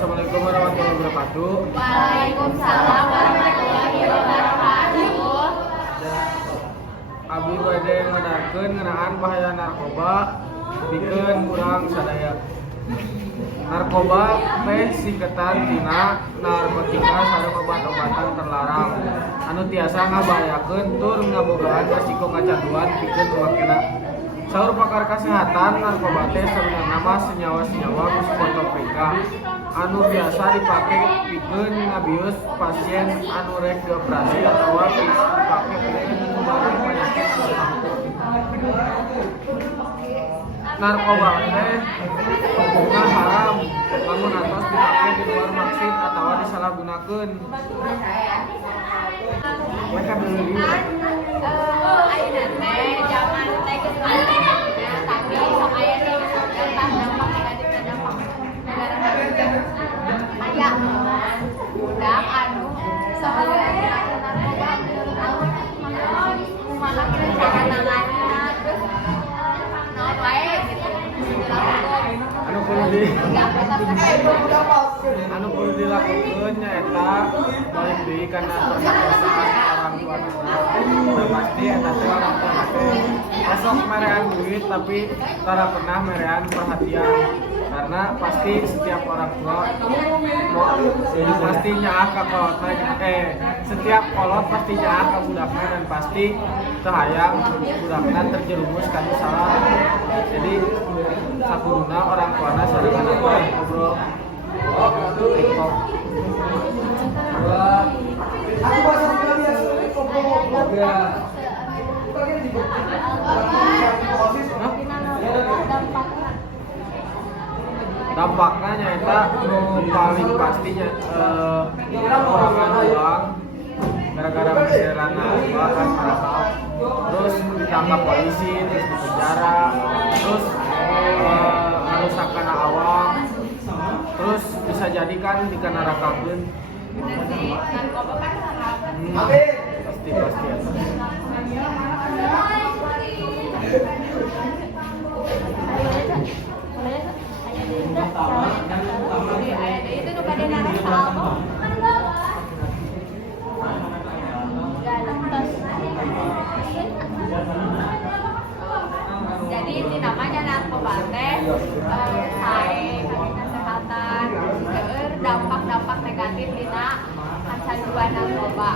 Assalamualaikum warahmatullahi wabarakatuh. Waalaikumsalam warahmatullahi wabarakatuh. Abdi bade ngadarkeun ngeunaan bahaya narkoba pikeun urang sadaya. Narkoba teh singkatan tina narkotika sareng obat-obatan terlarang anu tiasa ngabahayakeun tur ngabogaan resiko kacanduan pikeun pemakena. Saur pakar kesehatan, narkoba teh sebenarnya nama senyawa-senyawa psikotropika anu biasa dipake pikeun ngabius pasien anu rek dioperasi atawa dipake pikeun ngubaran penyakit tertentu. Narkoba teh hukumna haram lamun atos dipake di luar maksud atawa disalahgunakeun. Mereka beli Ayeuna teh jangan teh geus tapi sok aya dampak negatif dan dampak negara aya budak anu soalnya narkoba kumaha kira cara nanganna terus naon wae gitu anu kudu dilakukeun nyaeta balik deui kana perkosaan orang tua anak. Pasti eta teh orang tua teh esok merean duit tapi tara pernah merean perhatian. Karena pasti setiap orang tua jadi pasti nyaah ka kolotna setiap kolot pasti nyaah ka budakna dan pasti tehayang budakna terjerumus kana salah. Jadi sakuduna orang tuana sareng anakna ngobrol TikTok. Dampaknya nyata paling pastinya kekurangan uang gara-gara berseranan bahkan mahal, terus ditangkap polisi, terus dipenjara, terus merusakan awam, terus bisa jadikan dikena rakabeun. bener sih narkoba kan haram Pasti ya. Itu nu pada narasa apa? Jadi ini namanya narkoba teh sae kami kesehatan, dampak-dampak negatif dina kecanduan narkoba.